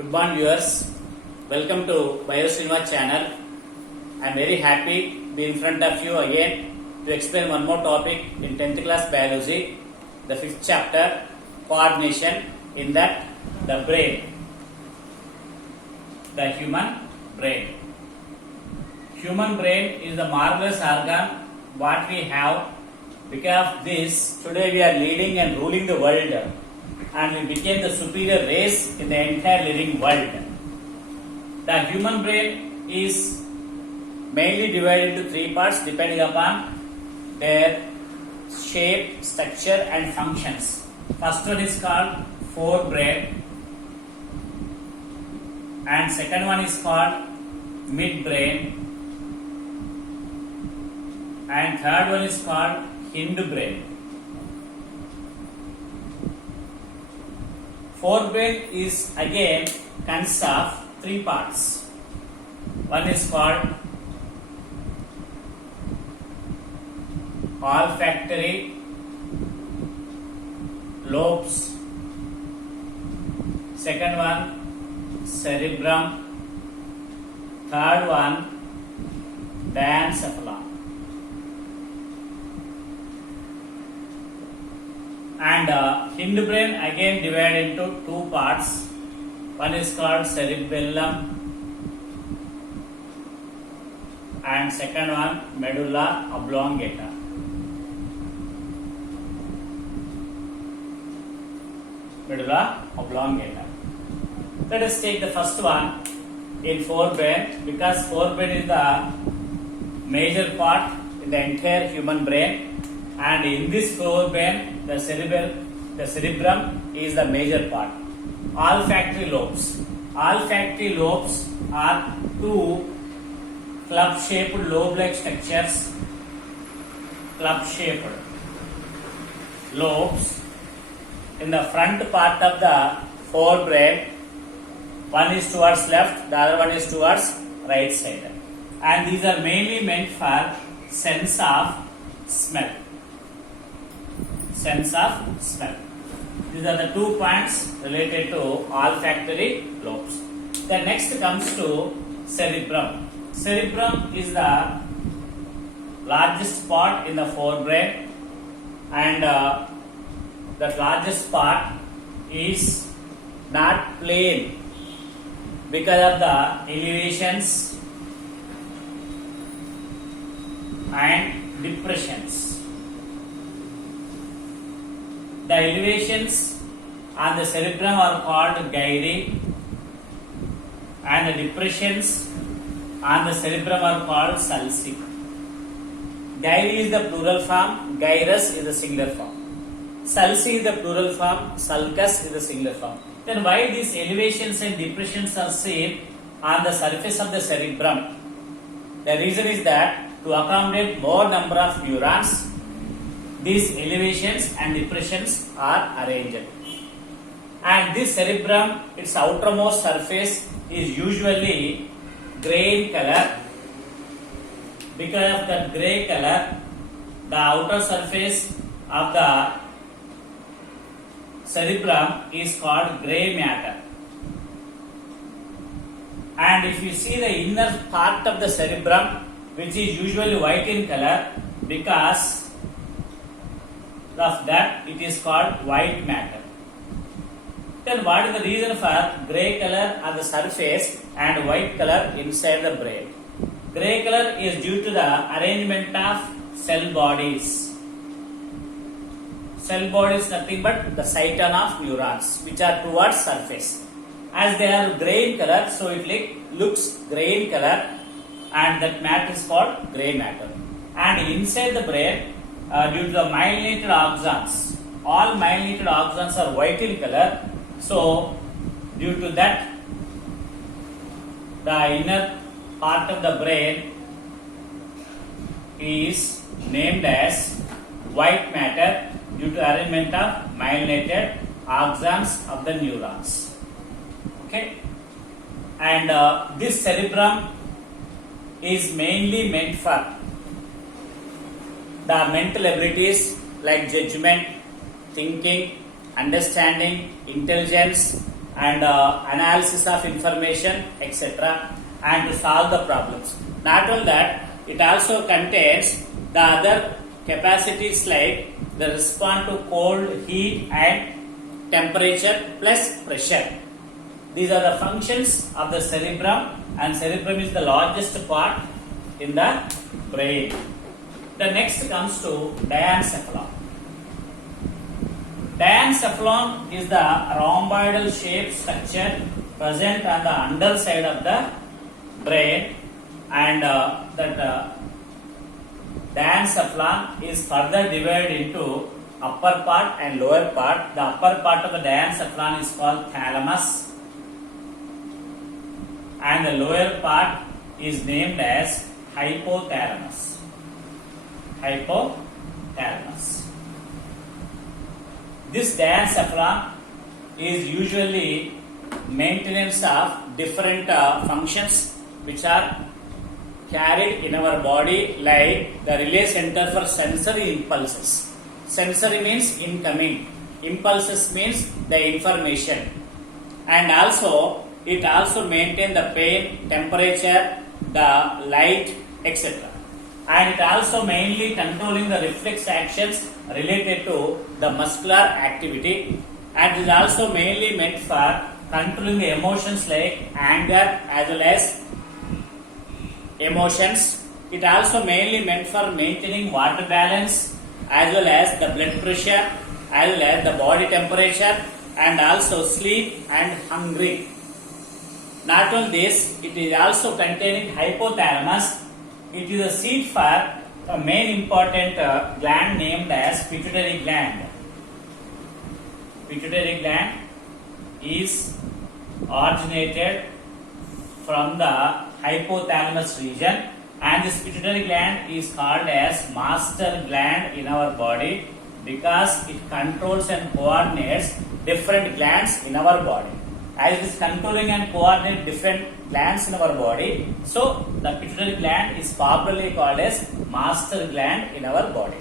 Good morning viewers, welcome to BioSinva channel. I am very happy to be in front of you again to explain one more topic in 10th class biology, the 5th chapter, coordination, in that the brain, the human brain. Human brain is the marvelous organ what we have. Because of this, today we are leading and ruling the world, and we became the superior race in the entire living world. The human brain is mainly divided into three parts depending upon their shape, structure and functions. First one is called forebrain, and second one is called midbrain, and third one is called hindbrain. Forebrain is again consists of three parts. One is called olfactory lobes, second one cerebrum, third one diencephalon. And hindbrain again divided into two parts. One is called cerebellum and second one medulla oblongata. Medulla oblongata. Let us take the first one in forebrain, because forebrain is the major part in the entire human brain. And in this forebrain, the cerebrum is the major part. Olfactory lobes. Olfactory lobes are two club-shaped lobe-like structures. Club-shaped lobes in the front part of the forebrain. One is towards left, the other one is towards right side. And these are mainly meant for sense of smell. Sense of smell. These are the 2 points related to olfactory lobes. Then next comes to cerebrum. Cerebrum is the largest part in the forebrain, and the largest part is not plain because of the elevations and depressions. The elevations on the cerebrum are called gyri, and the depressions on the cerebrum are called sulci. Gyri is the plural form, gyrus is the singular form. Sulci is the plural form, sulcus is the singular form. Then why these elevations and depressions are seen on the surface of the cerebrum? The reason is that to accommodate more number of neurons, these elevations and depressions are arranged. And this cerebrum, its outermost surface is usually grey in color. Because of the grey color, the outer surface of the cerebrum is called grey matter. And if you see the inner part of the cerebrum, which is usually white in color, because of that it is called white matter. Then what is the reason for grey color on the surface and white color inside the brain? Grey color is due to the arrangement of cell bodies. Cell body is nothing but the cyton of neurons which are towards surface. As they are grey in color, so it looks grey in color, and that matter is called grey matter. And inside the brain, due to the myelinated axons, all myelinated axons are white in color. So, due to that, the inner part of the brain is named as white matter due to arrangement of myelinated axons of the neurons. Okay, and this cerebrum is mainly meant for the mental abilities like judgment, thinking, understanding, intelligence, and analysis of information, etc., and to solve the problems. Not only that, it also contains the other capacities like the respond to cold, heat, and temperature plus pressure. These are the functions of the cerebrum, and cerebrum is the largest part in the brain. The next comes to diencephalon. Diencephalon is the rhomboidal shaped structure present on the underside of the brain, and that diencephalon is further divided into upper part and lower part. The upper part of the diencephalon is called thalamus, and the lower part is named as hypothalamus. Hypothalamus. This diencephalon is usually maintenance of different functions which are carried in our body, like the relay center for sensory impulses. Sensory means incoming, impulses means the information, and also it also maintains the pain, temperature, the light, etc. And it also mainly controlling the reflex actions related to the muscular activity, and it is also mainly meant for controlling the emotions like anger as well as emotions. It also mainly meant for maintaining water balance as well as the blood pressure as well as the body temperature, and also sleep and hungry. Not only this, it is also containing hypothalamus. It is a seat for a main important gland named as pituitary gland. Pituitary gland is originated from the hypothalamus region, and this pituitary gland is called as master gland in our body because it controls and coordinates different glands in our body. As it is controlling and coordinating different glands in our body, so the pituitary gland is popularly called as master gland in our body.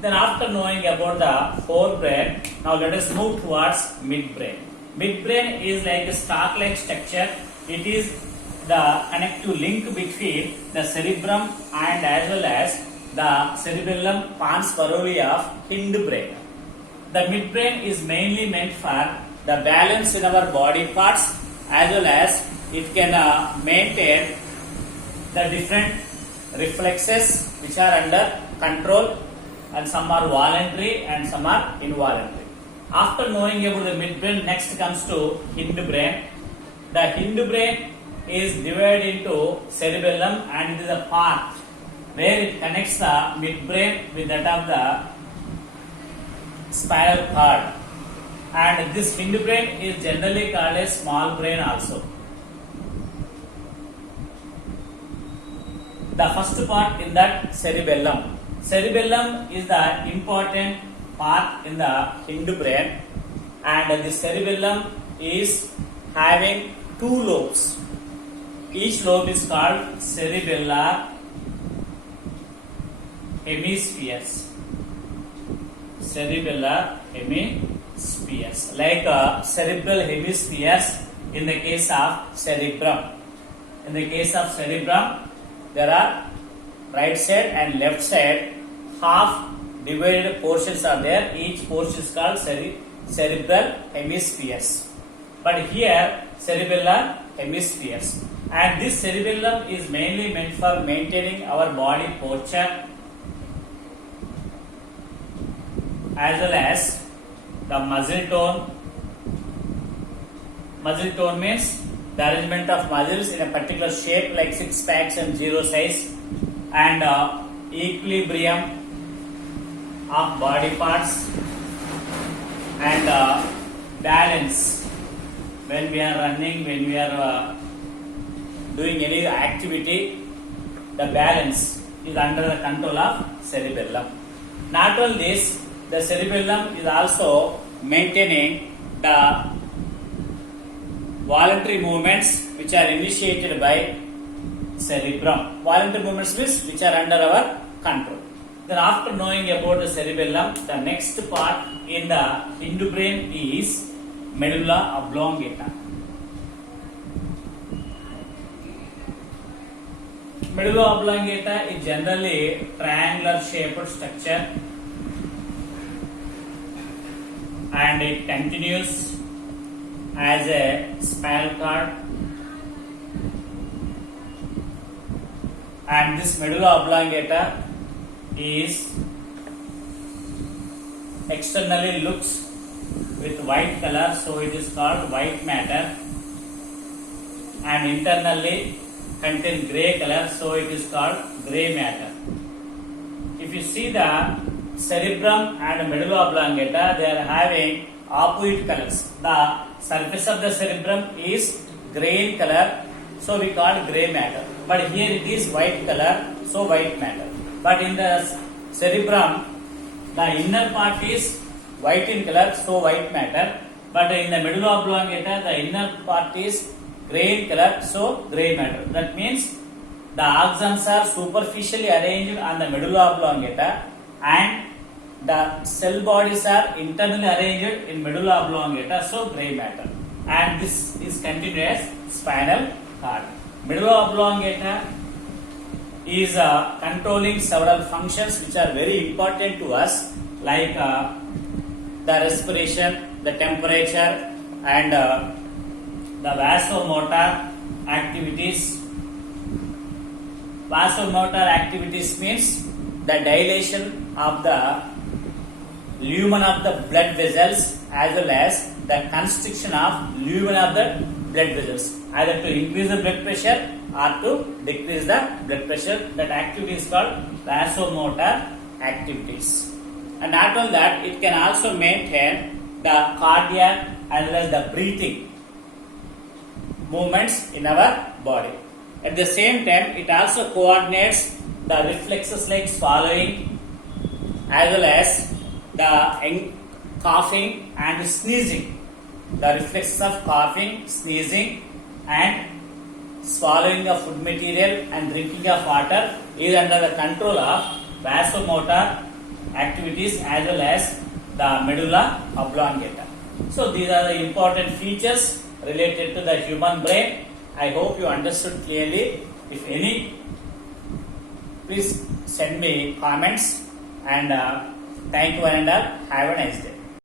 Then after knowing about the forebrain, now let us move towards midbrain. Midbrain is like a stalk-like structure. It is the connective link between the cerebrum and as well as the cerebellum pons varolii of hindbrain. The midbrain is mainly meant for the balance in our body parts, as well as it can maintain the different reflexes which are under control, and some are voluntary and some are involuntary. After knowing about the midbrain, next comes to hindbrain. The hindbrain is divided into cerebellum, and it is a part where it connects the midbrain with that of the spinal cord. And this hindbrain is generally called as small brain also. The first part in that cerebellum. Cerebellum is the important part in the hindbrain, and the cerebellum is having two lobes. Each lobe is called cerebellar hemispheres. Cerebellar hemispheres, like cerebral hemispheres in the case of cerebrum. In the case of cerebrum, there are right side and left side half divided portions are there. Each portion is called cerebral hemispheres. But here cerebellar hemispheres, and this cerebellum is mainly meant for maintaining our body posture as well as the muscle tone. Muscle tone means the arrangement of muscles in a particular shape like six packs and zero size, and equilibrium of body parts, and balance when we are running, when we are doing any activity. The balance is under the control of cerebellum. Not only this, the cerebellum is also maintaining the voluntary movements which are initiated by cerebrum. Voluntary movements means which are under our control. Then after knowing about the cerebellum, the next part in the hindbrain is medulla oblongata. Medulla oblongata is generally triangular shaped structure and it continues as a spinal cord, and this medulla oblongata is externally looks with white color, so it is called white matter, and internally contain grey color, so it is called grey matter. If you see the cerebrum and medulla oblongata, they are having opposite colors. The surface of the cerebrum is grey in color, so we call grey matter. But here it is white color, so white matter. But in the cerebrum, the inner part is white in color, so white matter. But in the medulla oblongata, the inner part is grey in color, so grey matter. That means the axons are superficially arranged on the medulla oblongata and the cell bodies are internally arranged in medulla oblongata, so grey matter. And this is continuous spinal cord. Medulla oblongata is controlling several functions which are very important to us, like the respiration, the temperature, and the vasomotor activities. Vasomotor activities means the dilation of the lumen of the blood vessels as well as the constriction of lumen of the blood vessels, either to increase the blood pressure or to decrease the blood pressure. That activity is called vasomotor activities. And not only that, it can also maintain the cardiac as well as the breathing movements in our body. At the same time, it also coordinates the reflexes like swallowing as well as the coughing and sneezing. The reflexes of coughing, sneezing, and swallowing of food material and drinking of water is under the control of vasomotor activities as well as the medulla oblongata. So these are the important features related to the human brain. I hope you understood clearly. If any, please send me comments, and thank you and have a nice day.